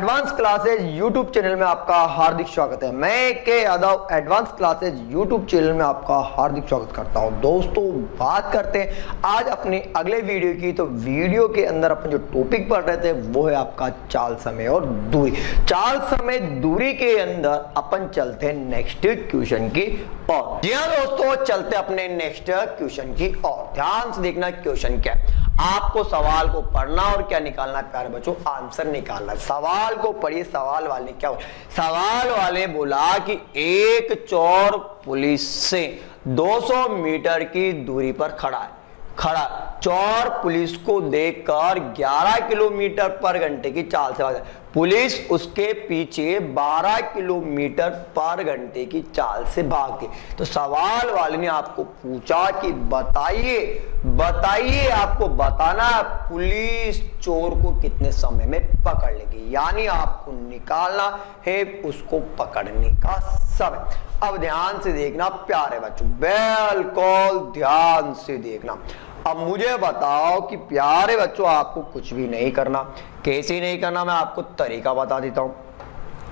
Advance classes YouTube channel में आपका हार्दिक स्वागत है। मैं के Yadav advance classes YouTube channel में आपका हार्दिक स्वागत करता हूं। दोस्तों बात करते हैं आज अपने अगले वीडियो की। तो वीडियो के अंदर अपन जो टॉपिक पढ़ रहे थे वो है आपका चाल समय और दूरी। चाल समय दूरी के अंदर अपन चलते हैं नेक्स्ट क्वेश्चन की ओर। जी हाँ दोस्तों, चलते अपने नेक्स्ट क्वेश्चन की ओर। ध्यान से देखना क्वेश्चन क्या है। आपको सवाल को पढ़ना और क्या निकालना है प्यारे बच्चों, आंसर निकालना है। सवाल को पढ़िए। सवाल वाले क्या बोला? सवाल वाले बोला कि एक चोर पुलिस से 200 मीटर की दूरी पर खड़ा चोर पुलिस को देखकर 11 किलोमीटर पर घंटे की चाल से भागा। पुलिस उसके पीछे 12 किलोमीटर पर घंटे की चाल से भागी। तो सवाल वाले ने आपको पूछा कि बताइए आपको बताना पुलिस चोर को कितने समय में पकड़ लेगी, यानी आपको निकालना है उसको पकड़ने का समय। अब ध्यान से देखना प्यारे बच्चों, बिल्कुल ध्यान से देखना। अब मुझे बताओ कि प्यारे बच्चों आपको कुछ भी नहीं करना। कैसे नहीं करना मैं आपको तरीका बता देता हूं।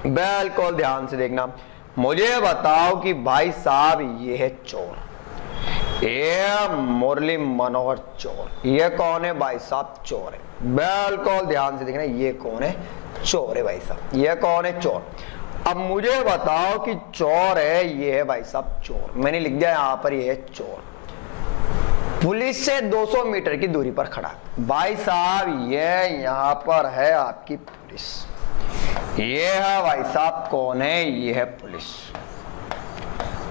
बिल्कुल ध्यान से देखना। मुझे बताओ कि भाई साहब ये है चोर, ये मुरली मनोहर चोर। ये कौन है भाई साहब? चोर है। बिल्कुल ध्यान से देखना, ये कौन है? चोर है भाई साहब। ये कौन है? चोर। अब मुझे बताओ कि चोर है, ये है भाई साहब चोर। मैंने लिख दिया यहां पर, ये है चोर। पुलिस से 200 मीटर की दूरी पर खड़ा। भाई साहब ये यहां पर है आपकी पुलिस। ये है भाई साहब कौन है? ये है पुलिस।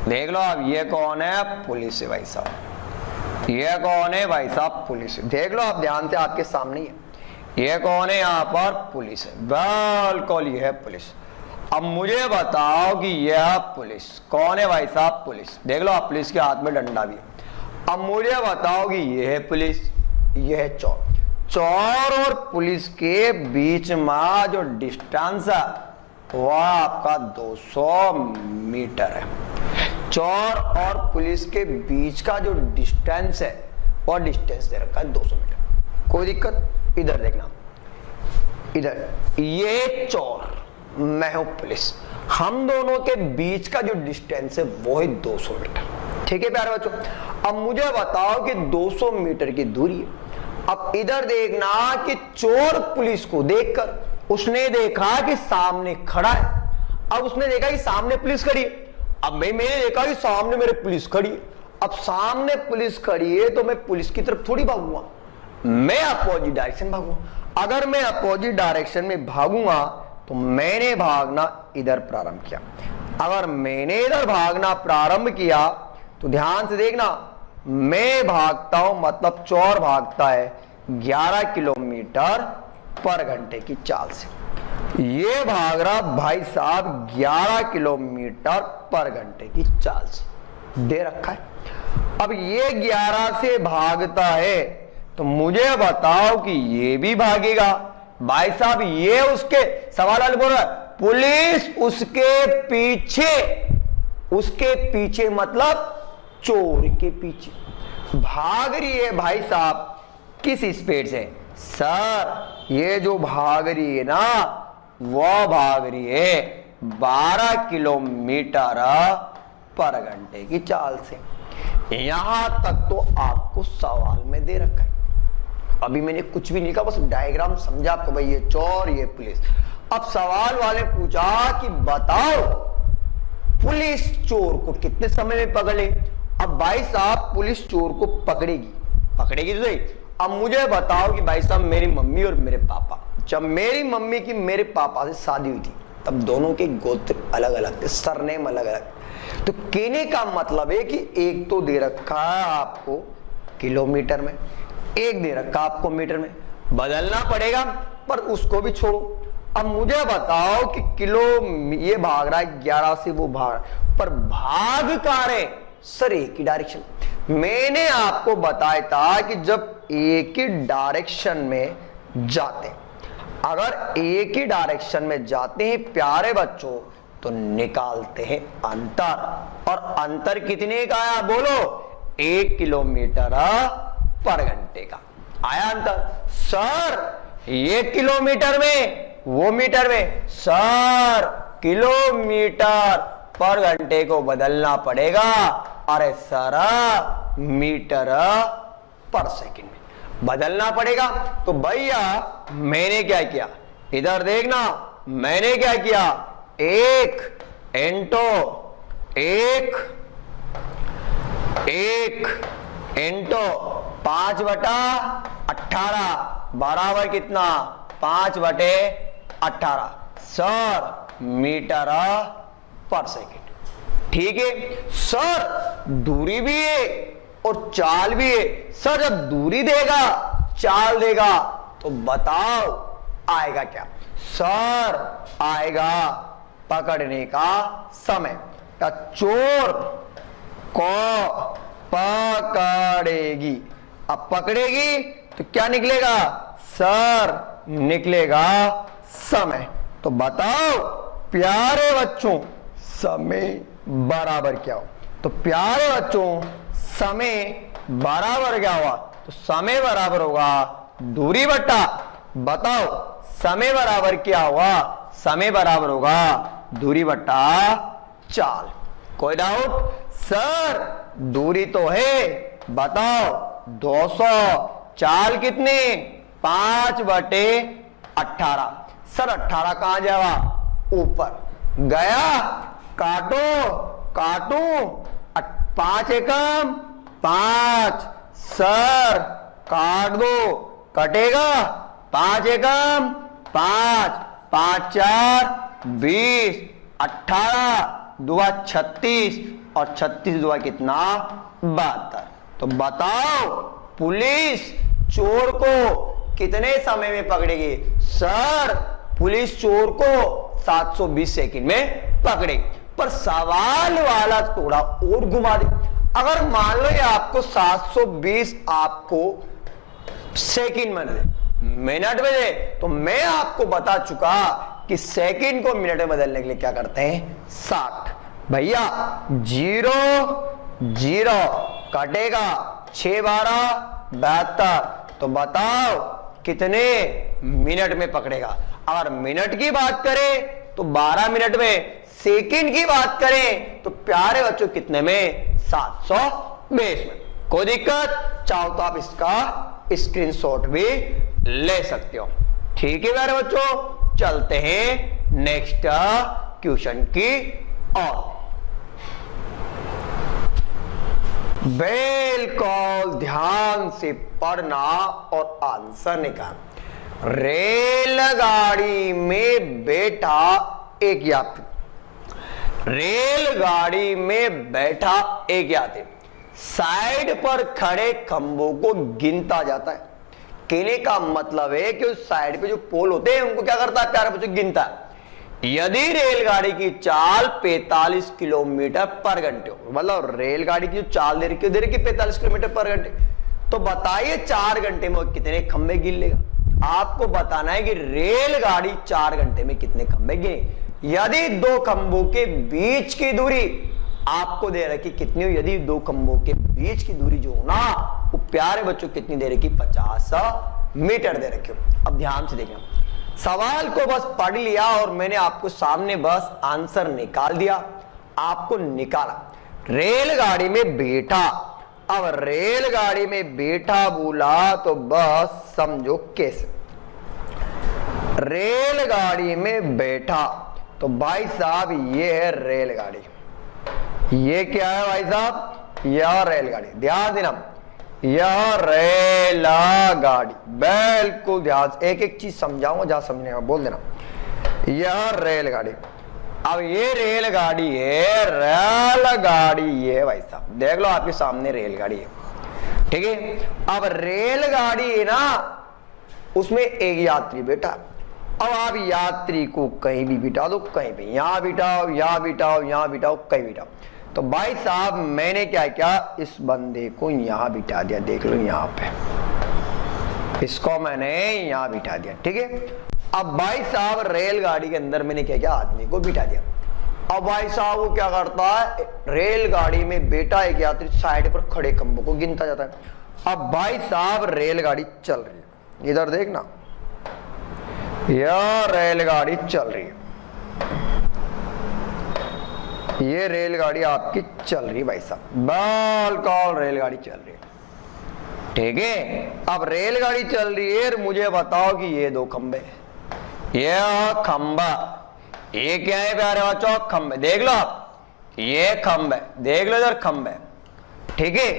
देख लो अब ये कौन है? पुलिस है भाई साहब। ये कौन है भाई साहब? पुलिस है। देख लो आप ध्यान से, आपके सामने है। ये कौन है? यहां पर पुलिस है। बिल्कुल ये है पुलिस। अब मुझे बताओ कि यह पुलिस कौन है भाई साहब? पुलिस। देख लो आप, पुलिस के हाथ में डंडा भी है। अब मुझे बताओ कि ये है पुलिस, ये है चोर। चोर और पुलिस के बीच में जो डिस्टेंस है वह आपका 200 मीटर है। चोर और पुलिस के बीच का जो डिस्टेंस है वह डिस्टेंस दे रखा है 200 मीटर। कोई दिक्कत? इधर देखना, इधर ये चोर, मैं हूं पुलिस। हम दोनों के बीच का जो डिस्टेंस है वो है 200 मीटर। ठीक है प्यारे बच्चों। अब मुझे बताओ कि 200 मीटर की दूरी है। अब इधर देखना कि चोर पुलिस को देखकर उसने देखा कि सामने खड़ा है। अब उसने देखा कि सामने पुलिस खड़ी है। अब मैंने देखा कि सामने मेरे पुलिस खड़ी है। अब सामने पुलिस खड़ी है तो मैं पुलिस की तरफ थोड़ी भागूंगा, मैं अपोजिट डायरेक्शन भागूंगा। अगर मैं अपोजिट डायरेक्शन में भागूंगा तो मैंने भागना इधर प्रारंभ किया। अगर मैंने इधर भागना प्रारंभ किया तो ध्यान से देखना, मैं भागता हूं मतलब चोर भागता है 11 किलोमीटर पर घंटे की चाल से। ये भाग रहा भाई साहब 11 किलोमीटर पर घंटे की चाल से दे रखा है। अब ये 11 से भागता है तो मुझे बताओ कि ये भी भागेगा। भाई साहब ये उसके सवाल बोल रहा है, पुलिस उसके पीछे मतलब चोर के पीछे भाग रही है। भाई साहब किस स्पीड से? सर ये जो भाग रही है ना वो भाग रही है 12 किलोमीटर पर घंटे की चाल से। यहां तक तो आपको सवाल में दे रखा है। अभी मैंने कुछ भी नहीं कहा, बस डायग्राम समझा आपको। भाई ये चोर, ये पुलिस। अब सवाल वाले पूछा कि बताओ पुलिस चोर को कितने समय में पकड़े। अब भाई साहब पुलिस चोर को पकड़ेगी तो सही। अब मुझे बताओ कि भाई साहब मेरी मम्मी और मेरे पापा, जब मेरी मम्मी की मेरे पापा से शादी हुई थी तब दोनों के गोत्र अलग अलग थे, सरनेम अलग अलग। तो कहने का मतलब है कि एक तो दे रखा है आपको किलोमीटर में, एक दे रखा आपको मीटर में, बदलना पड़ेगा पर उसको भी छोड़ो। अब मुझे बताओ कि ये भाग रहा है 11 से वो भाग, पर भाग कहां रहे? सर एक ही डायरेक्शन। मैंने आपको बताया था कि जब एक ही डायरेक्शन में जाते, अगर एक ही डायरेक्शन में जाते हैं प्यारे बच्चों तो निकालते हैं अंतर। और अंतर कितने का आया बोलो? 1 किलोमीटर पर घंटे का आया अंतर। सर 1 किलोमीटर में वो मीटर में। सर किलोमीटर पर घंटे को बदलना पड़ेगा। अरे सर मीटर पर सेकंड में बदलना पड़ेगा। तो भैया मैंने क्या किया, इधर देखना, मैंने क्या किया, 1 इंटो 5/18 बराबर कितना, 5/18 सर मीटर पर सेकंड। ठीक है सर, दूरी भी है और चाल भी है। सर जब दूरी देगा चाल देगा तो बताओ आएगा क्या। सर आएगा पकड़ने का समय। या चोर को पकड़ेगी। अब पकड़ेगी तो क्या निकलेगा, सर निकलेगा समय। तो बताओ प्यारे बच्चों समय बराबर क्या हो। तो प्यारे बच्चों समय बराबर क्या हुआ, तो समय बराबर होगा दूरी बटा, बताओ समय बराबर क्या हुआ, समय बराबर होगा दूरी बटा चाल। कोई डाउट। सर दूरी तो है, बताओ 200, चाल कितनी 5/18। सर 18 कहां जाएगा, ऊपर गया, काटो काटू, 5 एकम 5। सर काट दो, कटेगा 5 एकम 5, 5 4 20, 18 दुआ 36 और 36 दुआ कितना 72। तो बताओ पुलिस चोर को कितने समय में पकड़ेगी। सर पुलिस चोर को 720 सेकंड में पकड़ेगी। पर सवाल वाला थोड़ा और घुमा दे। अगर मान लो ये आपको 720 आपको सेकंड में दे, मिनट में दे, तो मैं आपको बता चुका कि सेकंड को मिनट में बदलने के लिए क्या करते हैं 60। भैया 0 0 कटेगा 6 12 72। तो बताओ कितने मिनट में पकड़ेगा। अगर मिनट की बात करें तो 12 मिनट में, सेकंड की बात करें तो प्यारे बच्चों कितने में 720 में। कोई दिक्कत, चाहो तो आप इसका स्क्रीनशॉट भी ले सकते हो। ठीक है प्यारे बच्चों, चलते हैं नेक्स्ट क्वेश्चन की ओर। बिल्कुल ध्यान से पढ़ना और आंसर निकाल। रेलगाड़ी में बैठा एक यात्री, रेलगाड़ी में बैठा एक यात्री साइड पर खड़े खंभों को गिनता जाता है। कहने का मतलब है कि उस साइड पे जो पोल होते हैं उनको क्या करता है प्यारे बच्चों, गिनता है। यदि रेलगाड़ी की चाल 45 किलोमीटर पर घंटे हो, मतलब रेलगाड़ी की जो चाल दे रखी है 45 किलोमीटर पर घंटे, तो बताइए 4 घंटे में कितने खंभे गिन लेगा। आपको बताना है कि रेलगाड़ी 4 घंटे में कितने खंभे गिने। यदि 2 खंभों के बीच की दूरी आपको दे रखी कितनी हो, यदि 2 खंभों के बीच की दूरी जो हो ना वो प्यारे बच्चों कितनी दे रखी 50 मीटर दे रखी हो। अब ध्यान से देखना, सवाल को बस पढ़ लिया और मैंने आपको सामने बस आंसर निकाल दिया। आपको निकाला रेलगाड़ी में बैठा। अब रेलगाड़ी में बैठा बोला तो बस समझो कैसे। रेलगाड़ी में बैठा तो भाई साहब ये है रेलगाड़ी, ये क्या है भाई साहब, यह रेलगाड़ी। ध्यान देना, यह रेलगाड़ी, बिल्कुल ध्यान से एक एक चीज समझाऊंगा, जहां समझने का बोल देना। यह रेलगाड़ी, अब ये रेलगाड़ी है, रेलगाड़ी ये भाई साहब देख लो आपके सामने रेलगाड़ी है, ठीक है। अब रेलगाड़ी है ना, उसमें एक यात्री बैठा। अब आप यात्री को कहीं भी बिठा दो, कहीं भी, यहां बिठाओ, यहां बिठाओ, यहां बिठाओ, कहीं बिठाओ। तो भाई साहब मैंने क्या किया, इस बंदे को यहां बिठा दिया, देख लो यहां पे, इसको मैंने यहां बिठा दिया, ठीक है। अब भाई साहब रेलगाड़ी के अंदर मैंने क्या किया, आदमी को बिठा दिया। अब भाई साहब वो क्या करता है, रेलगाड़ी में बैठा एक यात्री साइड पर खड़े खंभों को गिनता जाता है। अब भाई साहब रेलगाड़ी चल रही है, इधर देखना, यह रेलगाड़ी चल रही है, ये रेलगाड़ी आपकी चल रही है भाई साहब, बिल्कुल रेलगाड़ी चल रही है। ठीक है, अब रेलगाड़ी चल रही है, मुझे बताओ कि ये दो खंबे, ये खंबा, ये क्या है प्यारे बच्चों? खंबे। देख लो आप, ये खंबे, देख लो इधर खंबे। ठीक है,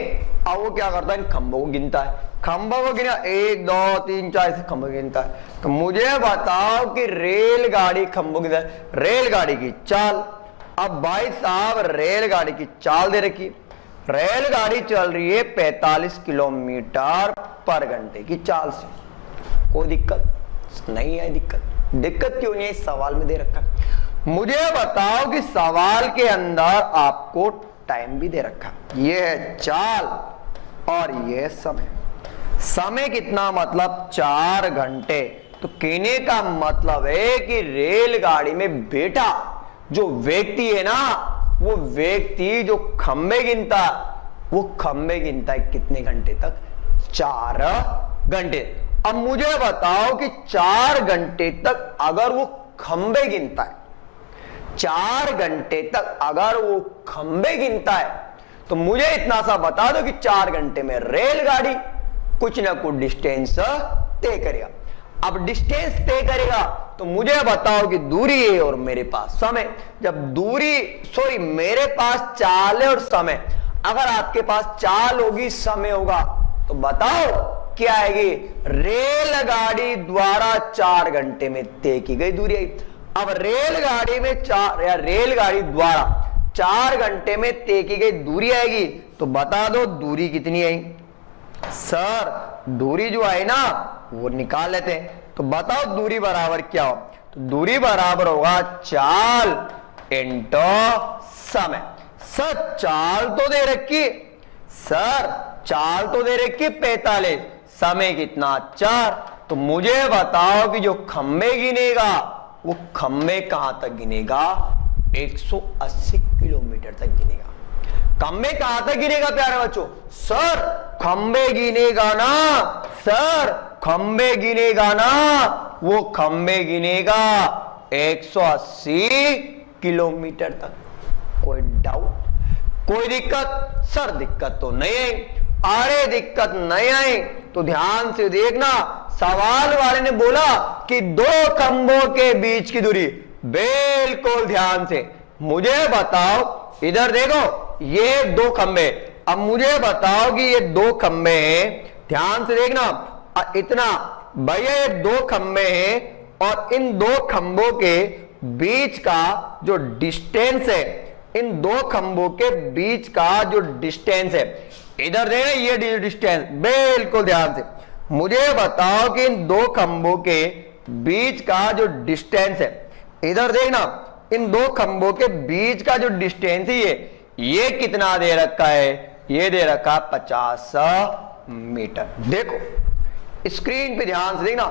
अब वो क्या करता है? इन खंबों को गिनता है, खंबों को गिना 1 2 3 4 ऐसे खंबे गिनता है। तो मुझे बताओ कि रेलगाड़ी खंबों की रेलगाड़ी की चाल। अब भाई साहब रेलगाड़ी की चाल दे रखी, रेलगाड़ी चल रही है 45 किलोमीटर पर घंटे की चाल से। कोई दिक्कत नहीं है? दिक्कत क्यों नहीं है? इस सवाल में दे रखा। मुझे बताओ कि सवाल के अंदर आपको टाइम भी दे रखा, ये है चाल और ये है समय। समय कितना? मतलब 4 घंटे। तो कहने का मतलब है कि रेलगाड़ी में बैठा जो व्यक्ति है ना, वो व्यक्ति जो खंबे गिनता, वो खंबे गिनता है कितने घंटे तक? 4 घंटे। अब मुझे बताओ कि 4 घंटे तक अगर वो खंबे गिनता है, 4 घंटे तक अगर वो खंबे गिनता है, तो मुझे इतना सा बता दो कि 4 घंटे में रेलगाड़ी कुछ ना कुछ डिस्टेंस तय करेगा। अब डिस्टेंस तय करेगा तो मुझे बताओ कि दूरी है और मेरे पास समय। जब दूरी मेरे पास चाल है और समय, अगर आपके पास चाल होगी समय होगा, तो बताओ क्या आएगी? रेलगाड़ी द्वारा 4 घंटे में तय की गई दूरी आई। अब रेलगाड़ी में रेलगाड़ी द्वारा 4 घंटे में तय की गई दूरी आएगी, तो बता दो दूरी कितनी आई? सर दूरी जो है ना वो निकाल लेते हैं, तो बताओ दूरी बराबर क्या हो? तो दूरी बराबर होगा चाल इंटू समय। सर चाल तो दे रखी, सर चाल तो दे रखी 45, समय कितना? 4। तो मुझे बताओ कि जो खंबे गिनेगा वो खंबे कहां तक गिनेगा? 180 किलोमीटर तक गिनेगा। खंबे कहां तक गिनेगा प्यारे बच्चों? सर खंबे गिनेगा ना, सर खंबे गिनेगा ना, वो खंबे गिनेगा 180 किलोमीटर तक। कोई डाउट? कोई दिक्कत? सर दिक्कत तो नहीं है। अरे दिक्कत नहीं आई तो ध्यान से देखना, सवाल वाले ने बोला कि 2 खंभों के बीच की दूरी, बिल्कुल ध्यान से मुझे बताओ, इधर देखो ये 2 खंबे। अब मुझे बताओ कि ये 2 खंबे हैं, ध्यान से देखना, इतना भैया ये 2 खंबे हैं और इन 2 खंभों के बीच का जो डिस्टेंस है, इन 2 खंभों के बीच का जो डिस्टेंस है, इधर देखना ये डिस्टेंस, बिल्कुल ध्यान से मुझे बताओ कि इन 2 खंभों के बीच का जो डिस्टेंस है, इधर देखना इन 2 खंभों के बीच का जो डिस्टेंस है ये कितना दे रखा है? ये दे रखा 50 मीटर। देखो स्क्रीन पे ध्यान से देखना,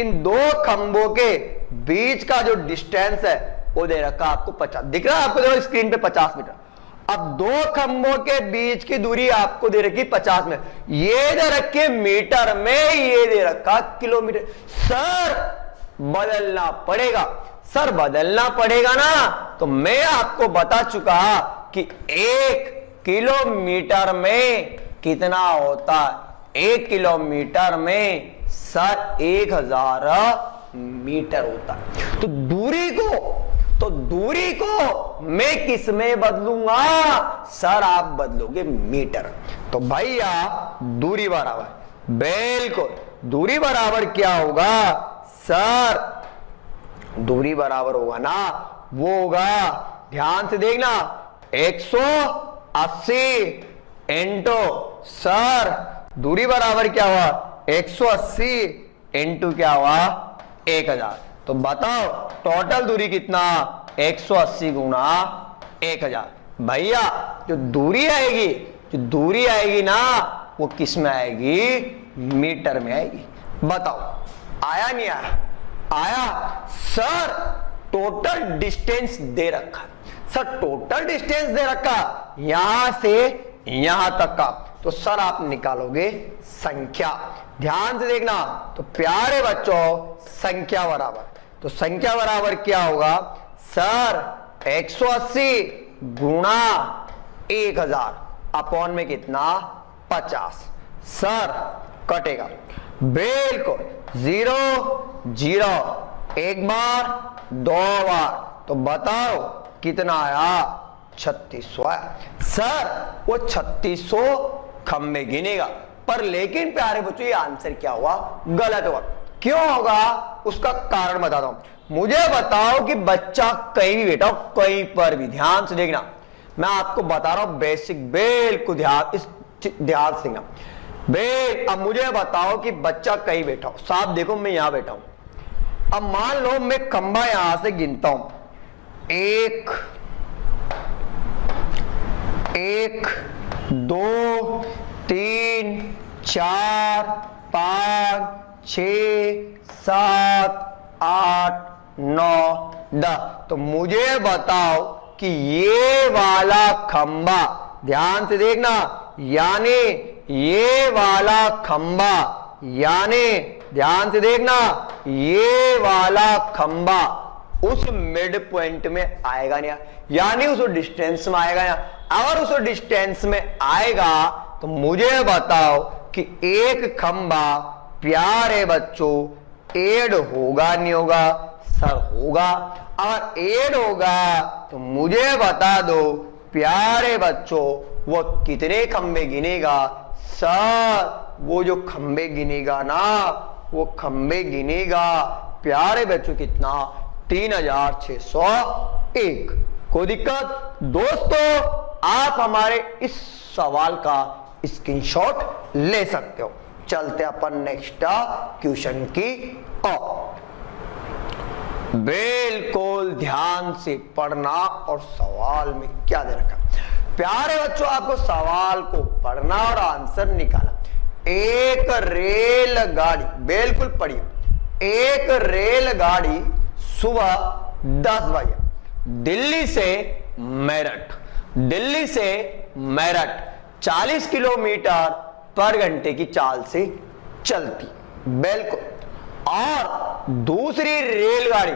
इन 2 खंभों के बीच का जो डिस्टेंस है वो दे रखा आपको 50, दिख रहा है आपको? देखो स्क्रीन पे 50 मीटर। अब 2 खंभों के बीच की दूरी आपको दे रखी 50 में, ये दे रखे मीटर में, ये दे रखा किलोमीटर। सर बदलना पड़ेगा, सर बदलना पड़ेगा ना, तो मैं आपको बता चुका कि 1 किलोमीटर में कितना होता है? 1 किलोमीटर में सर 1000 मीटर होता है। तो दूरी को मैं किस में बदलूंगा? सर आप बदलोगे मीटर। तो भैया दूरी बराबर, बिल्कुल दूरी बराबर क्या होगा? सर दूरी बराबर होगा ना, वो होगा, ध्यान से देखना, 180 इंटू, सर दूरी बराबर क्या हुआ? 180 इंटू क्या हुआ? 1000। तो बताओ टोटल दूरी कितना? 180 गुना 1000। भैया जो दूरी आएगी ना, वो किस में आएगी? मीटर में आएगी। बताओ आया नहीं आया? आया। सर टोटल डिस्टेंस दे रखा, सर टोटल डिस्टेंस दे रखा यहां से यहां तक का, तो सर आप निकालोगे संख्या। ध्यान से देखना, तो प्यारे बच्चों संख्या बराबर, तो संख्या बराबर क्या होगा सर 180 गुणा 1000 अपॉन में कितना 50। सर कटेगा बिल्कुल 0 0 एक बार 2 बार, तो बताओ कितना आया 3600 आया। सर वो 3600 खम्बे गिनेगा, पर लेकिन प्यारे बच्चों ये आंसर क्या हुआ गलत हुआ। क्यों होगा उसका कारण बताता हूं। मुझे बताओ कि बच्चा कहीं भी बैठा हो, कहीं पर भी, ध्यान से देखना मैं आपको बता रहा हूं बेसिक, बिल्कुल ध्यान से देखना। अब मुझे बताओ कि बच्चा कहीं बैठा हो, साफ देखो मैं यहां बैठा हूं। अब मान लो मैं खंबा यहां से गिनता हूं 1 1 2 3 4 5 6 7 8 9 10। तो मुझे बताओ कि ये वाला खंबा, ध्यान से देखना, यानी ये वाला खंबा, यानी ध्यान से देखना ये वाला खंबा उस मिड पॉइंट में आएगा नहीं, यानी उस डिस्टेंस में आएगा ना। अगर उस डिस्टेंस में आएगा तो मुझे बताओ कि एक खंबा प्यारे बच्चों एड होगा नहीं होगा सर होगा। अगर एड होगा तो मुझे बता दो प्यारे बच्चों वो कितने खंबे गिनेगा सर। वो जो खंबे गिनेगा ना, वो खंबे गिनेगा प्यारे बच्चों कितना 3601। कोई दिक्कत दोस्तों, आप हमारे इस सवाल का स्क्रीनशॉट ले सकते हो। चलते अपन नेक्स्ट क्वेश्चन की ओर। बिल्कुल ध्यान से पढ़ना और सवाल में क्या दे रखा। प्यारे बच्चों आपको सवाल को पढ़ना और आंसर निकालना। एक रेलगाड़ी, बिल्कुल पढ़िए, एक रेलगाड़ी सुबह 10 बजे दिल्ली से मेरठ 40 किलोमीटर पर घंटे की चाल से चलती, बिल्कुल। और दूसरी रेलगाड़ी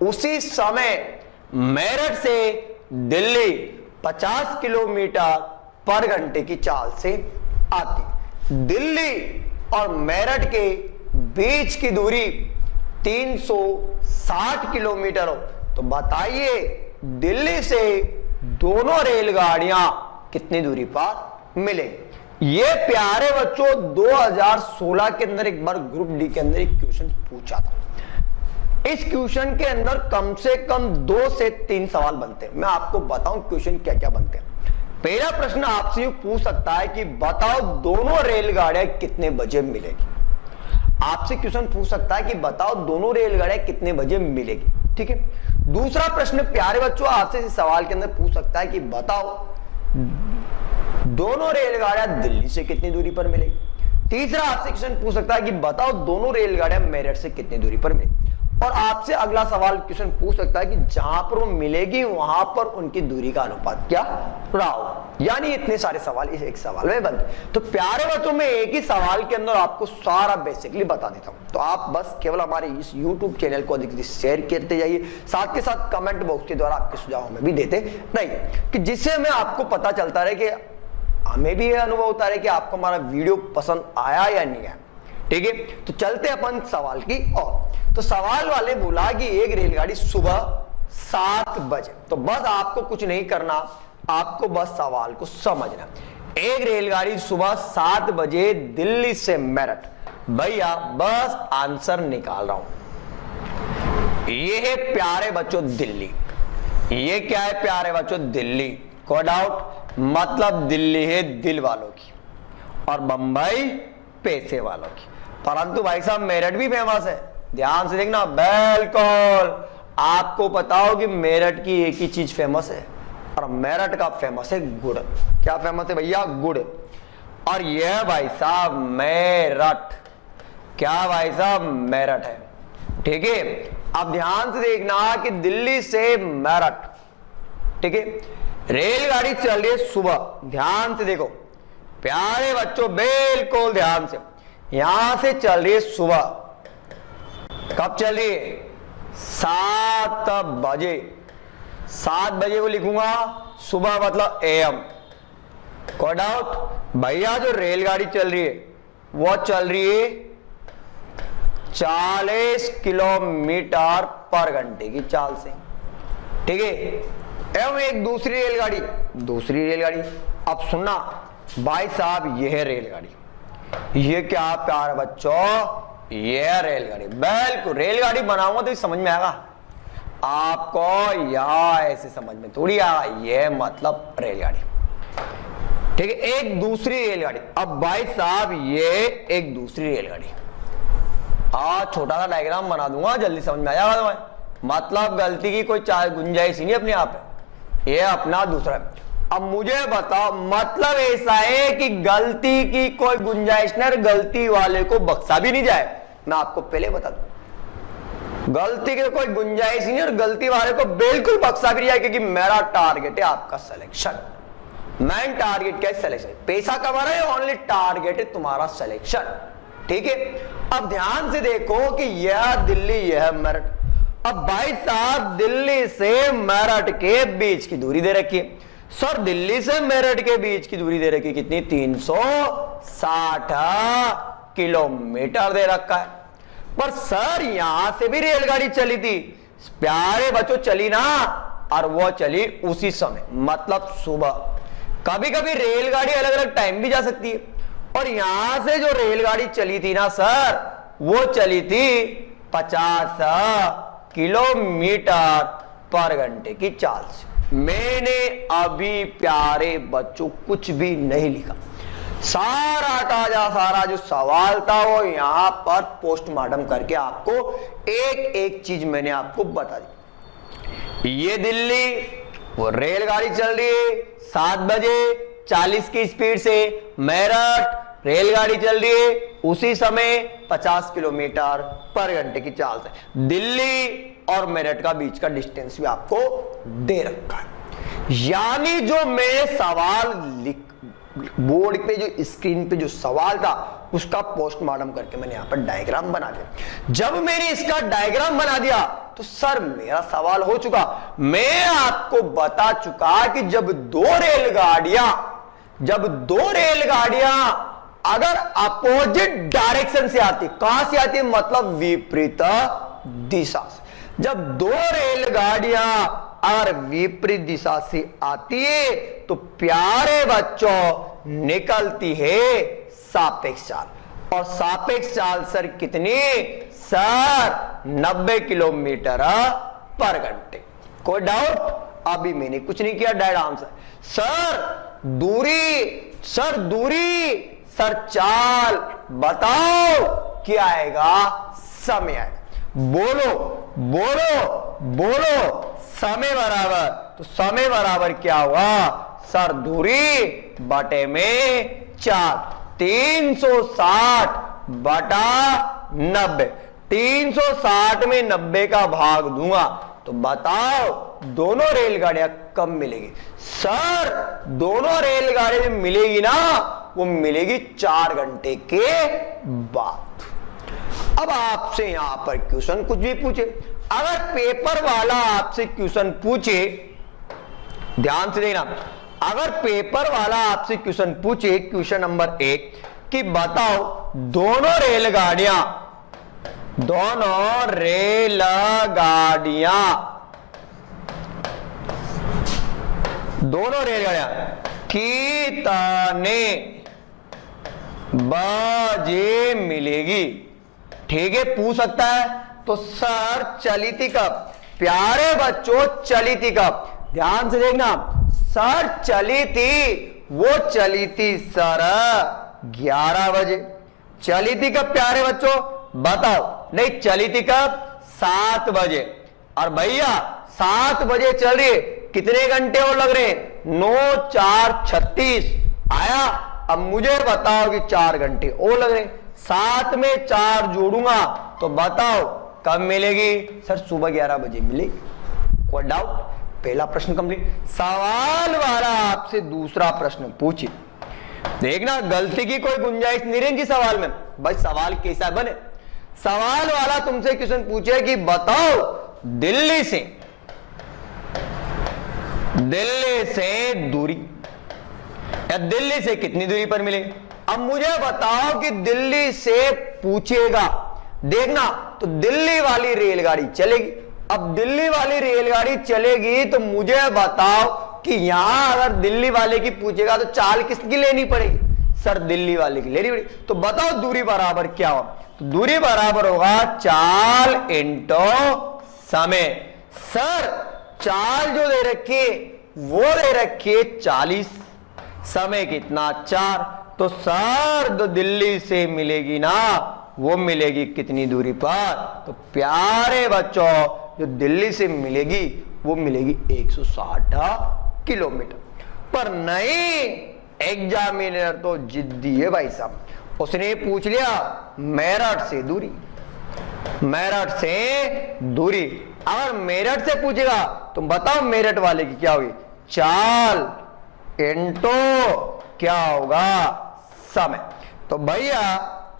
उसी समय मेरठ से दिल्ली 50 किलोमीटर पर घंटे की चाल से आती। दिल्ली और मेरठ के बीच की दूरी 360 किलोमीटर हो, तो बताइए दिल्ली से दोनों रेलगाड़ियां कितनी दूरी पर मिलेंगी। ये प्यारे बच्चों 2016 के अंदर एक बार ग्रुप डी के अंदर एक क्वेश्चन पूछा था। इस क्वेश्चन के अंदर कम से कम 2 से 3 सवाल बनते हैं। मैं आपको बताऊं क्वेश्चन क्या क्या बनते हैं। पहला प्रश्न आपसे यूं पूछ सकता है कि बताओ दोनों रेलगाड़ियां कितने बजे मिलेगी। आपसे क्वेश्चन पूछ सकता है कि बताओ दोनों रेलगाड़ियां कितने बजे मिलेगी, ठीक है। दूसरा प्रश्न प्यारे बच्चों आपसे इस सवाल के अंदर पूछ सकता है कि बताओ दोनों रेलगाड़ियां दिल्ली से कितनी दूरी पर मिलेगी। तीसरा आपसे क्वेश्चन पूछ सकता है कि बताओ दोनों रेलगाड़ियां मेरठ से कितनी दूरी पर मिलेगी। और आपसे अगला सवाल क्वेश्चन पूछ सकता है कि जहां पर वो मिलेगी वहां पर उनकी दूरी का अनुपात क्या रहा हो। यानी इतने सारे सवाल इस एक सवाल में बनते। तो प्यारे बच्चों में एक ही सवाल के अंदर आपको सारा बेसिकली बता देता हूं। तो आप बस केवल हमारे इस YouTube चैनल को अधिक शेयर करते जाइए, साथ के साथ कमेंट बॉक्स के द्वारा आपके सुझाव हमें भी देते रहिए, कि जिससे हमें आपको पता चलता रहे कि हमें भी यह अनुभव होता रहे कि आपको हमारा वीडियो पसंद आया या नहीं आया, ठीक है। तो चलते अपन सवाल की ओर। तो सवाल वाले बोला कि एक रेलगाड़ी सुबह 7 बजे, तो बस आपको कुछ नहीं करना, आपको बस सवाल को समझना। एक रेलगाड़ी सुबह 7 बजे दिल्ली से मेरठ, भैया बस आंसर निकाल रहा हूं। ये है प्यारे बच्चों दिल्ली, ये क्या है प्यारे बच्चों दिल्ली, कोई डाउट, मतलब दिल्ली है दिल वालों की और बंबई पैसे वालों की। परंतु भाई साहब मेरठ भी फेमस है, ध्यान से देखना, बिल्कुल आपको पता हो कि मेरठ की एक ही चीज फेमस है और मेरठ का फेमस है गुड़। क्या फेमस है भैया? गुड़। और यह भाई साहब मेरठ, क्या भाई साहब मेरठ है, ठीक है। अब ध्यान से देखना कि दिल्ली से मेरठ, ठीक है, रेलगाड़ी चल रही है सुबह, ध्यान से देखो प्यारे बच्चों, बिल्कुल ध्यान से, यहां से चल रही है सुबह। कब चल रही है? 7 बजे। 7 बजे को लिखूंगा, सुबह मतलब एएम। कोई डाउट? भैया जो रेलगाड़ी चल रही है वो चल रही है 40 किलोमीटर पर घंटे की चाल से, ठीक है। एवं एक दूसरी रेलगाड़ी, अब सुनना भाई साहब, यह है रेलगाड़ी। ये क्या प्यारे बच्चों, यह रेलगाड़ी, बिल्कुल रेलगाड़ी बनाऊंगा तो समझ में आएगा आपको, या ऐसे समझ में थोड़ी आएगा, यह मतलब रेलगाड़ी, ठीक है। एक दूसरी रेलगाड़ी, अब भाई साहब ये एक दूसरी रेलगाड़ी, छोटा सा डायग्राम बना दूंगा, जल्दी समझ में आ जाएगा तुम्हें। मतलब गलती की कोई गुंजाइश ही नहीं अपने आप है, ये अपना दूसरा। अब मुझे बताओ, मतलब ऐसा है कि गलती की कोई गुंजाइश नहीं, गलती वाले को बख्शा भी नहीं जाए। मैं आपको पहले बता दूं, गलती की कोई गुंजाइश नहीं और गलती वाले को बिल्कुल बख्शा भी नहीं जाए, क्योंकि मेरा टारगेट है आपका सिलेक्शन। मेन टारगेट क्या है? सिलेक्शन। पैसा कमाना है, ओनली टारगेट है तुम्हारा सिलेक्शन, ठीक है। अब ध्यान से देखो कि यह दिल्ली, यह मेरठ। अब भाई साहब दिल्ली से मेरठ के बीच की दूरी दे रखी है। सर दिल्ली से मेरठ के बीच की दूरी दे रखी है कितनी? 360 किलोमीटर दे रखा है। पर सर यहां से भी रेलगाड़ी चली थी, प्यारे बच्चों चली ना, और वो चली उसी समय, मतलब सुबह। कभी कभी रेलगाड़ी अलग अलग टाइम भी जा सकती है, और यहां से जो रेलगाड़ी चली थी ना सर, वो चली थी 50 किलोमीटर पर घंटे की चाल से। मैंने अभी प्यारे बच्चों कुछ भी नहीं लिखा, सारा ताजा सारा जो सवाल था वो यहां पर पोस्टमार्टम करके आपको एक एक चीज मैंने आपको बता दी। ये दिल्ली, वो रेलगाड़ी चल रही है 7 बजे 40 की स्पीड से, मेरठ रेलगाड़ी चल रही है उसी समय 50 किलोमीटर पर घंटे की चाल से। दिल्ली और मेरठ का बीच का डिस्टेंस भी आपको दे रखा है। यानी जो मैं सवाल बोर्ड पे, जो स्क्रीन पे जो सवाल था, उसका पोस्टमार्टम करके मैंने यहां पर डायग्राम बना दिया। जब मैंने इसका डायग्राम बना दिया तो सर मेरा सवाल हो चुका। मैं आपको बता चुका कि जब दो रेलगाड़ियां अगर अपोजिट डायरेक्शन से आती, कहां से आती है? मतलब विपरीत दिशा से। जब दो रेलगाड़ियां अगर विपरीत दिशा से आती है तो प्यारे बच्चों निकलती है सापेक्ष चाल, और सापेक्ष चाल सर कितनी? सर 90 किलोमीटर पर घंटे। कोई डाउट? अभी मैंने कुछ नहीं किया डायग्राम से। सर दूरी, सर चाल, बताओ क्या आएगा? समय आएगा। बोलो समय बराबर, तो समय बराबर क्या हुआ? सर दूरी बटे में 4, 360 बटा 90। 360 में 90 का भाग दूंगा तो बताओ दोनों रेलगाड़ियां कब मिलेगी? सर दोनों रेलगाड़ियां मिलेगी ना, वो मिलेगी 4 घंटे के बाद। अब आपसे यहां पर क्वेश्चन कुछ भी पूछे, अगर पेपर वाला आपसे क्वेश्चन पूछे, ध्यान से देखना, अगर पेपर वाला आपसे क्वेश्चन पूछे, क्वेश्चन नंबर 1 कि बताओ दोनों रेलगाड़ियां कितने बजे मिलेगी? ठीक है, पूछ सकता है। तो सर चली थी कब? प्यारे बच्चों चली थी कब? ध्यान से देखना, सर चली थी, वो चली थी सर 11 बजे। चली थी कब प्यारे बच्चों? बताओ। नहीं, चली थी कब? 7 बजे। और भैया 7 बजे चल रही है, कितने घंटे और लग रहे हैं? 9 4 36 आया। अब मुझे बताओ कि 4 घंटे और लग रहे हैं। 7 में 4 जोड़ूंगा तो बताओ कब मिलेगी? सर सुबह 11 बजे मिलेगी। कोई डाउट? पहला प्रश्न कंप्लीट। सवाल वाला आपसे दूसरा प्रश्न पूछिए। देखना गलती की कोई गुंजाइश नहीं रहेगी सवाल में। भाई सवाल कैसा बने, सवाल वाला तुमसे क्वेश्चन पूछे कि बताओ दिल्ली से दूरी या दिल्ली से कितनी दूरी पर मिलेगी। अब मुझे बताओ कि दिल्ली से पूछेगा, देखना तो दिल्ली वाली रेलगाड़ी चलेगी। अब दिल्ली वाली रेलगाड़ी चलेगी तो मुझे बताओ कि यहां अगर दिल्ली वाले की पूछेगा तो चाल किसकी लेनी पड़ेगी, सर दिल्ली वाले की लेनी पड़ेगी। तो बताओ दूरी बराबर क्या हो, तो दूरी बराबर होगा चाल इंटो समय। सर चाल जो दे रखी वो दे रखी 40, समय कितना 4, तो सर जो दिल्ली से मिलेगी ना वो मिलेगी कितनी दूरी पर, तो प्यारे बच्चों जो दिल्ली से मिलेगी वो मिलेगी 160 किलोमीटर। पर नहीं, एग्जामिनर तो जिद्दी है भाई साहब, उसने पूछ लिया मेरठ से दूरी, मेरठ से दूरी। अगर मेरठ से पूछेगा तो बताओ मेरठ वाले की क्या होगी, चाल इंटो क्या होगा समय। तो भैया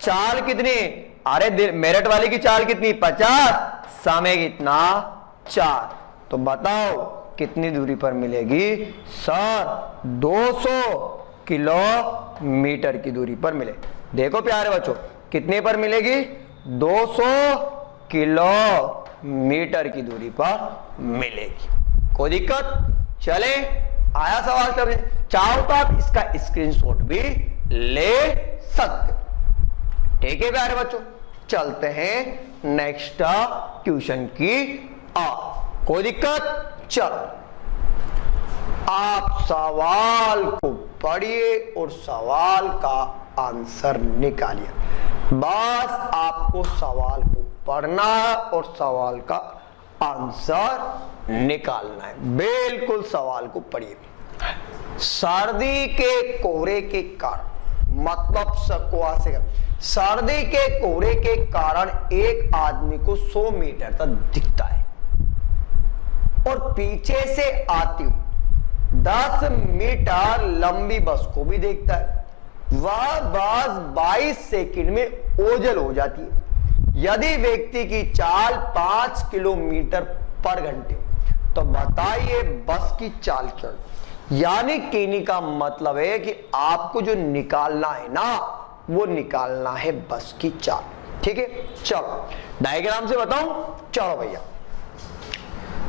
चाल कितनी, अरे मेरठ वाले की चाल कितनी 50, समय कितना 4, तो बताओ कितनी दूरी पर मिलेगी, सर 200 किलोमीटर की दूरी पर मिले। देखो प्यारे बच्चों कितने पर मिलेगी, 200 किलोमीटर की दूरी पर मिलेगी। कोई दिक्कत, चले आया सवाल समझे, चाहो तो आप इसका स्क्रीनशॉट भी ले सकते। ठीक है प्यारे बच्चों, चलते हैं नेक्स्ट क्वेश्चन की कोई दिक्कत, चलो आप सवाल को पढ़िए और सवाल का आंसर निकालिए। बस आपको सवाल को पढ़ना है और सवाल का आंसर निकालना है। बिल्कुल सवाल को पढ़िए। सर्दी के कोहरे के कारण, मतलब सकवा से, सर्दी के कोहरे के कारण एक आदमी को 100 मीटर तक दिखता है और पीछे से आती हुई 10 मीटर लंबी बस को भी देखता है। वह बस 22 सेकंड में ओझल हो जाती है। यदि व्यक्ति की चाल 5 किलोमीटर पर घंटे, तो बताइए बस की चाल क्या, यानी कहने का मतलब है कि आपको जो निकालना है ना वो निकालना है बस की चाल। ठीक है, चलो डायग्राम से बताऊं, चलो भैया।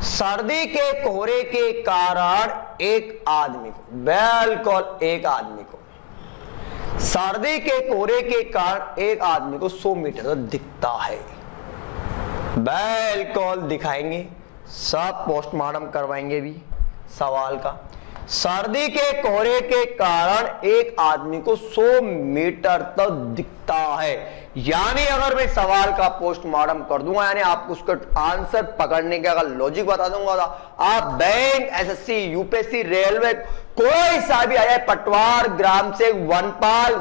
सर्दी के कोहरे के कारण एक आदमी को, बिल्कुल एक आदमी को, सर्दी के कोहरे के कारण एक आदमी को 100 मीटर तक दिखता है। बिल्कुल दिखाएंगे, सब पोस्टमार्टम करवाएंगे भी सवाल का। सर्दी के कोहरे के कारण एक आदमी को 100 मीटर तक दिखता है, यानी अगर मैं सवाल का पोस्टमार्टम कर दूंगा, यानी आपको उसका आंसर पकड़ने का अगर लॉजिक बता दूंगा, आप बैंक, एसएससी, यूपीएससी, रेलवे, कोई सा भी आया, पटवार, ग्राम से वनपाल,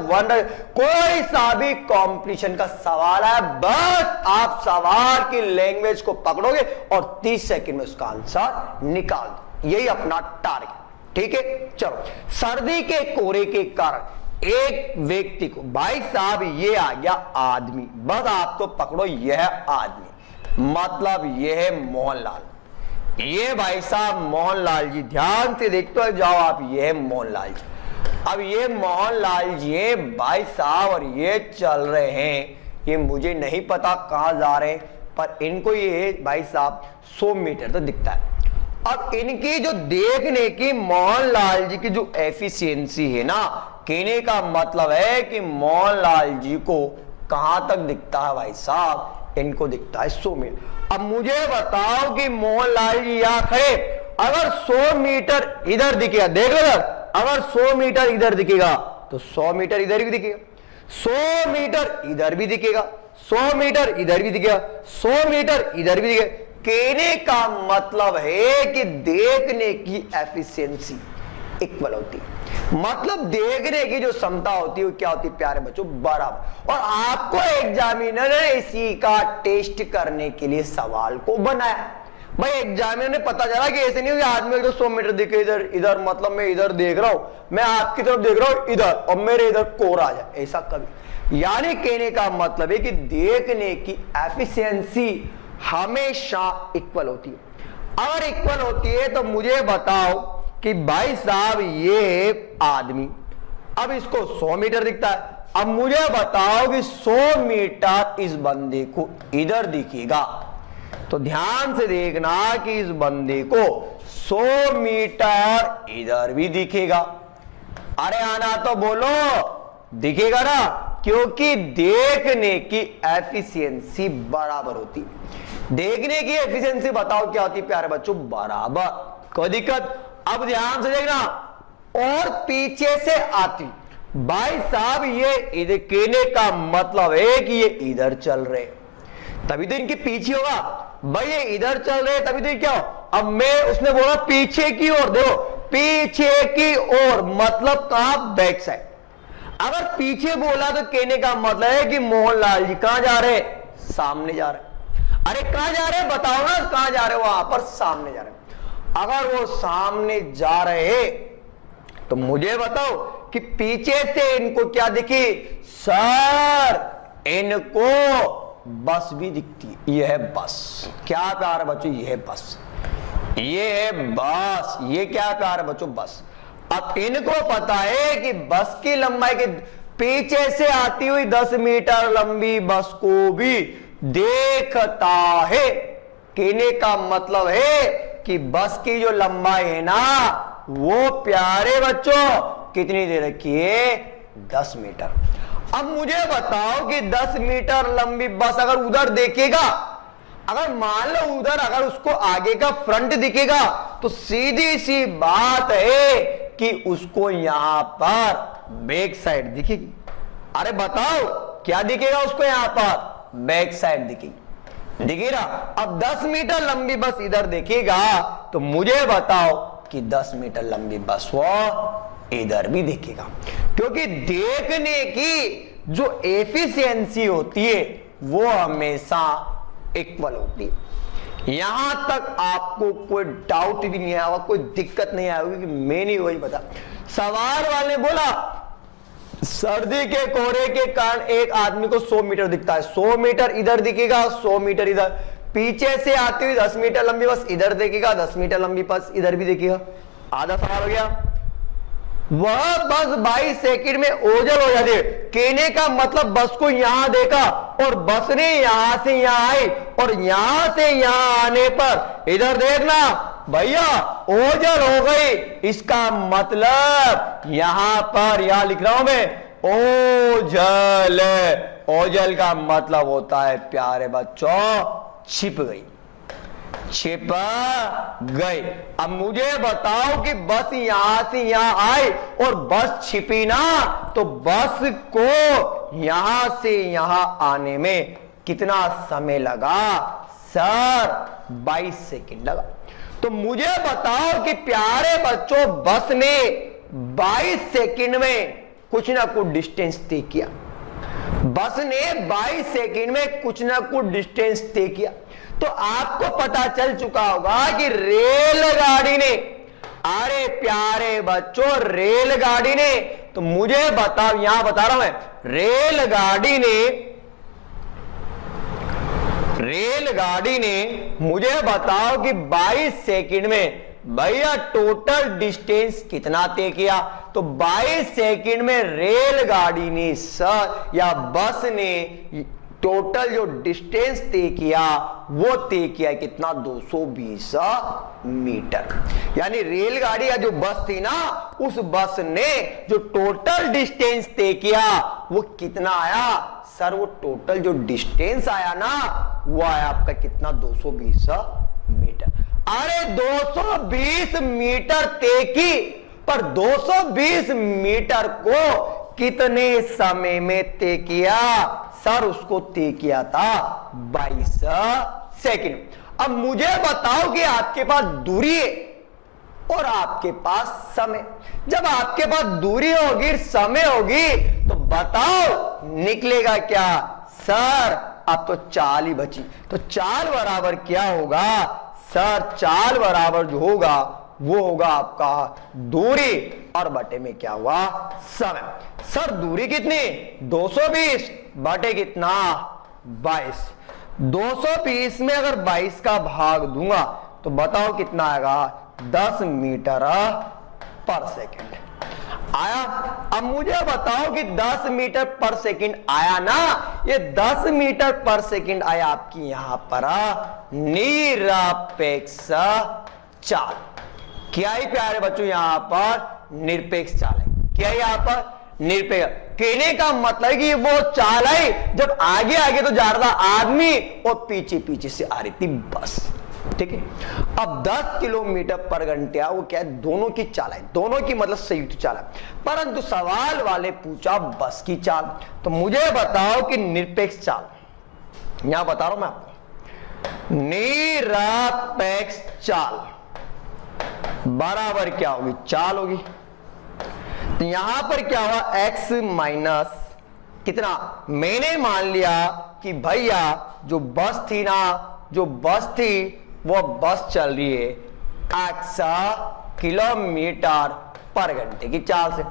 कोई सा भी कंपटीशन का सवाल है, बस आप सवाल की लैंग्वेज को पकड़ोगे और 30 सेकंड में उसका आंसर निकाल दो। यही अपना टारगेट। ठीक है, चलो। सर्दी के कोहरे के कारण एक व्यक्ति को, भाई साहब ये आ गया आदमी, बस आप तो पकड़ो यह आदमी, मतलब यह है मोहनलाल। ये भाई साहब मोहनलाल जी, ध्यान से देखते जाओ आप, ये है मोहनलाल जी। अब ये मोहनलाल जी है भाई साहब और ये चल रहे हैं, ये मुझे नहीं पता कहां जा रहे हैं, पर इनको ये भाई साहब 100 मीटर तो दिखता है। अब इनकी जो देखने की, मोहनलाल जी की जो एफिशिएंसी है ना, कहने का मतलब है कि मोहनलाल जी को कहां तक दिखता है भाई साहब, इनको दिखता है 100 मीटर। अब मुझे बताओ कि मोहनलाल जी यहां खड़े, अगर 100 मीटर इधर दिखेगा, देख लो सर, अगर 100 मीटर इधर दिखेगा तो 100 मीटर इधर भी दिखेगा, 100 मीटर इधर भी दिखेगा, 100 मीटर इधर भी दिखेगा, 100 मीटर इधर भी दिखेगा। कहने का मतलब है कि देखने की एफिशिएंसी इक्वल होती है, मतलब देखने की जो क्षमता होती है वो क्या होती है प्यारे बच्चों, बराबर। और आपको एग्जामिनर ने इसी का टेस्ट करने के लिए सवाल को बनाया। भाई एग्जामिनर ने पता चला कि ऐसे नहीं हो कि आदमी तो 100 मीटर दिखे इधर इधर, मतलब मैं इधर देख रहा हूं, मैं आपकी तरफ देख रहा हूं इधर और मेरे इधर कोर आ जाए, ऐसा कभी। यानी कहने का मतलब है कि देखने की एफिशिएंसी हमेशा इक्वल होती है। अगर इक्वल होती है तो मुझे बताओ कि भाई साहब ये आदमी, अब इसको 100 मीटर दिखता है, अब मुझे बताओ कि 100 मीटर इस बंदे को इधर दिखेगा, तो ध्यान से देखना कि इस बंदे को 100 मीटर इधर भी दिखेगा। अरे आना तो बोलो, दिखेगा ना, क्योंकि देखने की एफिशिएंसी बराबर होती है। देखने की एफिशिएंसी बताओ क्या होती है प्यारे बच्चों, बराबर। कोई दिक्कत? अब ध्यान से देखना, और पीछे से आती, भाई साहब ये इधर, कहने का मतलब है कि ये इधर चल रहे, तभी तो इनके पीछे होगा। भाई ये इधर चल रहे तभी तो क्या हो। अब मैं, उसने बोला पीछे की ओर, देखो पीछे की ओर मतलब कहां, बैक साइड। अगर पीछे बोला तो कहने का मतलब है कि मोहनलाल जी कहां जा रहे, सामने जा रहे। अरे कहां जा रहे बताओ ना, कहां जा रहे, वहां पर सामने जा रहे। अगर वो सामने जा रहे तो मुझे बताओ कि पीछे से इनको क्या दिखी, सर इनको बस भी दिखती है। ये है बस, क्या प्यार है बच्चों, ये है बस, ये है बस, ये क्या प्यार है बच्चों, बस। अब इनको पता है कि बस की लंबाई के पीछे से आती हुई 10 मीटर लंबी बस को भी देखता है। कहने का मतलब है कि बस की जो लंबाई है ना, वो प्यारे बच्चों कितनी दे रखी है, 10 मीटर। अब मुझे बताओ कि 10 मीटर लंबी बस अगर उधर देखेगा, अगर मान लो उधर अगर उसको आगे का फ्रंट दिखेगा, तो सीधी सी बात है कि उसको यहां पर बैक साइड दिखेगी। अरे बताओ क्या दिखेगा उसको, यहां पर बैक साइड दिखेगी, दिखेगा। अब 10 मीटर लंबी बस इधर देखेगा तो मुझे बताओ कि 10 मीटर लंबी बस वो इधर भी देखेगा, क्योंकि देखने की जो एफिशिएंसी होती है वो हमेशा इक्वल होती है। यहां तक आपको कोई डाउट भी नहीं आएगा, कोई दिक्कत नहीं आएगी कि मैं नहीं वही बता। सवाल वाले बोला सर्दी के कोहरे के कारण एक आदमी को 100 मीटर दिखता है, 100 मीटर इधर दिखेगा, 100 मीटर इधर, पीछे से आती हुई 10 मीटर लंबी बस इधर देखेगा, 10 मीटर लंबी बस इधर भी देखेगा। आधा सवाल हो गया। वह बस 22 सेकंड में ओझल हो जाती है। कहने का मतलब बस को यहां देखा और बस ने यहां से यहां आई और यहां से यहां आने पर इधर देखना भैया ओझल हो गई। इसका मतलब यहां पर, यहां लिख रहा हूं मैं, ओझल। ओझल का मतलब होता है प्यारे बच्चों छिप गई, छिप गई। अब मुझे बताओ कि बस यहां से यहां आई और बस छिपी ना, तो बस को यहां से यहां आने में कितना समय लगा, सर 22 सेकंड लगा। तो मुझे बताओ कि प्यारे बच्चों बस ने 22 सेकंड में कुछ ना कुछ डिस्टेंस तय किया। बस ने 22 सेकंड में कुछ ना कुछ डिस्टेंस तय किया। तो आपको पता चल चुका होगा कि रेलगाड़ी ने, अरे प्यारे बच्चों रेलगाड़ी ने, तो मुझे बताओ, यहां बता रहा हूं मैं, रेलगाड़ी ने मुझे बताओ कि 22 सेकंड में भैया टोटल डिस्टेंस कितना तय किया। तो 22 सेकंड में रेलगाड़ी ने या बस ने टोटल जो डिस्टेंस तय किया वो तय किया कितना, 220 मीटर। यानी रेलगाड़ी या जो बस थी ना, उस बस ने जो टोटल डिस्टेंस तय किया वो कितना आया, सर वो टोटल जो डिस्टेंस आया ना वो आया आपका कितना, 220 मीटर। अरे 220 मीटर तय की, पर 220 मीटर को कितने समय में तय किया, सर उसको तय किया था 22 सेकंड। अब मुझे बताओ कि आपके पास दूरी है और आपके पास समय। जब आपके पास दूरी होगी, समय होगी, तो बताओ निकलेगा क्या, सर अब तो चाल ही बची। तो चाल बराबर क्या होगा, सर चाल बराबर जो होगा वो होगा आपका दूरी और बटे में क्या हुआ समय। सर दूरी कितनी 220 बटे कितना 22। 220 में अगर 22 का भाग दूंगा तो बताओ कितना आएगा 10 मीटर पर सेकंड आया। अब मुझे बताओ कि 10 मीटर पर सेकंड आया ना, ये 10 मीटर पर सेकंड आया आपकी यहां पर निरपेक्ष चाल। क्या ही प्यारे बच्चों यहां पर निरपेक्ष चाल है, क्या यहां पर निरपेक्ष कहने का मतलब है कि वो चाल है जब आगे आगे तो जा रहा था आदमी और पीछे पीछे से आ रही थी बस, ठीक है। अब 10 किलोमीटर पर घंटा वो क्या है दोनों की चाल है, दोनों की मतलब संयुक्त चाल है, परंतु सवाल वाले पूछा बस की चाल। तो मुझे बताओ कि निरपेक्ष चाल यहां बता रहा हूं मैं आपको, निरपेक्ष चाल बराबर क्या होगी चाल होगी। तो यहां पर क्या हुआ x माइनस कितना, मैंने मान लिया कि भैया जो बस थी ना, जो बस थी वो बस चल रही है x किलोमीटर पर घंटे की चाल से।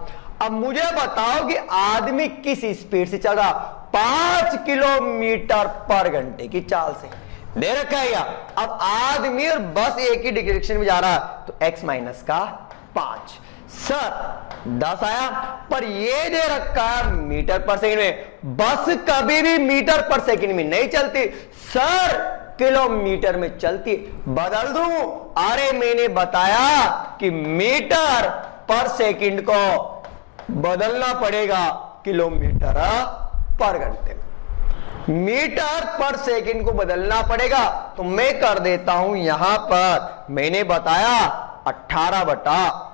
अब मुझे बताओ कि आदमी किस स्पीड से चल रहा, 5 किलोमीटर पर घंटे की चाल से दे रखा है। अब आदमी और बस एक ही डायरेक्शन में जा रहा है तो x माइनस का 5 सर 10 आया, पर ये दे रखा है मीटर पर सेकंड में। बस कभी भी मीटर पर सेकंड में नहीं चलती सर, किलोमीटर में चलती। बदल दूं, अरे मैंने बताया कि मीटर पर सेकंड को बदलना पड़ेगा किलोमीटर पर घंटे में, मीटर पर सेकंड को बदलना पड़ेगा। तो मैं कर देता हूं यहां पर, मैंने बताया 18 बटा,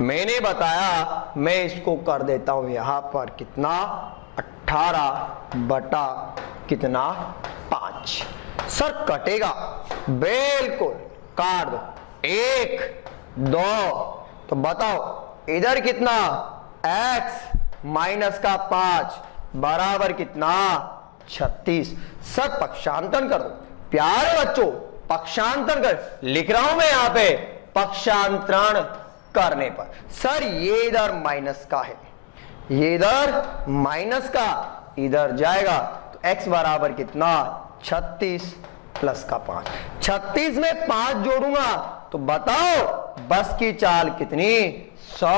मैंने बताया मैं इसको कर देता हूं यहां पर कितना 18 बटा कितना 5। सर कटेगा, बिल्कुल काट दो, 1 2, तो बताओ इधर कितना x माइनस का 5 बराबर कितना 36। सर पक्षांतरण कर दो प्यारे बच्चों, पक्षांतरण कर, लिख रहा हूं मैं यहां पे पक्षांतरण करने पर। सर ये इधर माइनस का है, ये इधर माइनस का इधर जाएगा तो x बराबर कितना 36 प्लस का 5। 36 में 5 जोड़ूंगा तो बताओ बस की चाल कितनी 100।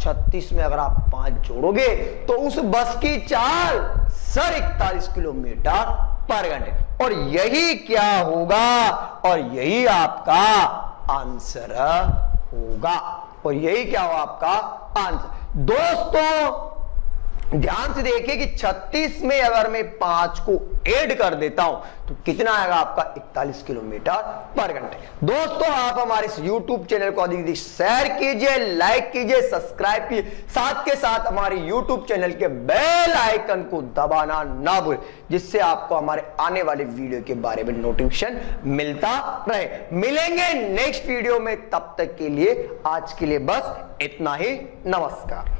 36 में अगर आप 5 जोड़ोगे तो उस बस की चाल सर 41 किलोमीटर पर घंटे, और यही क्या होगा, और यही आपका आंसर होगा, और यही क्या होगा आपका आंसर। दोस्तों ध्यान से देखिए कि 36 में अगर मैं 5 को ऐड कर देता हूं तो कितना आएगा आपका 41 किलोमीटर पर घंटे। दोस्तों आप हमारे इस YouTube चैनल को अधिक शेयर कीजिए, लाइक कीजिए, सब्सक्राइब कीजिए, साथ के साथ हमारे YouTube चैनल के बेल आइकन को दबाना ना भूलें, जिससे आपको हमारे आने वाले वीडियो के बारे में नोटिफिकेशन मिलता रहे। मिलेंगे नेक्स्ट वीडियो में, तब तक के लिए आज के लिए बस इतना ही। नमस्कार।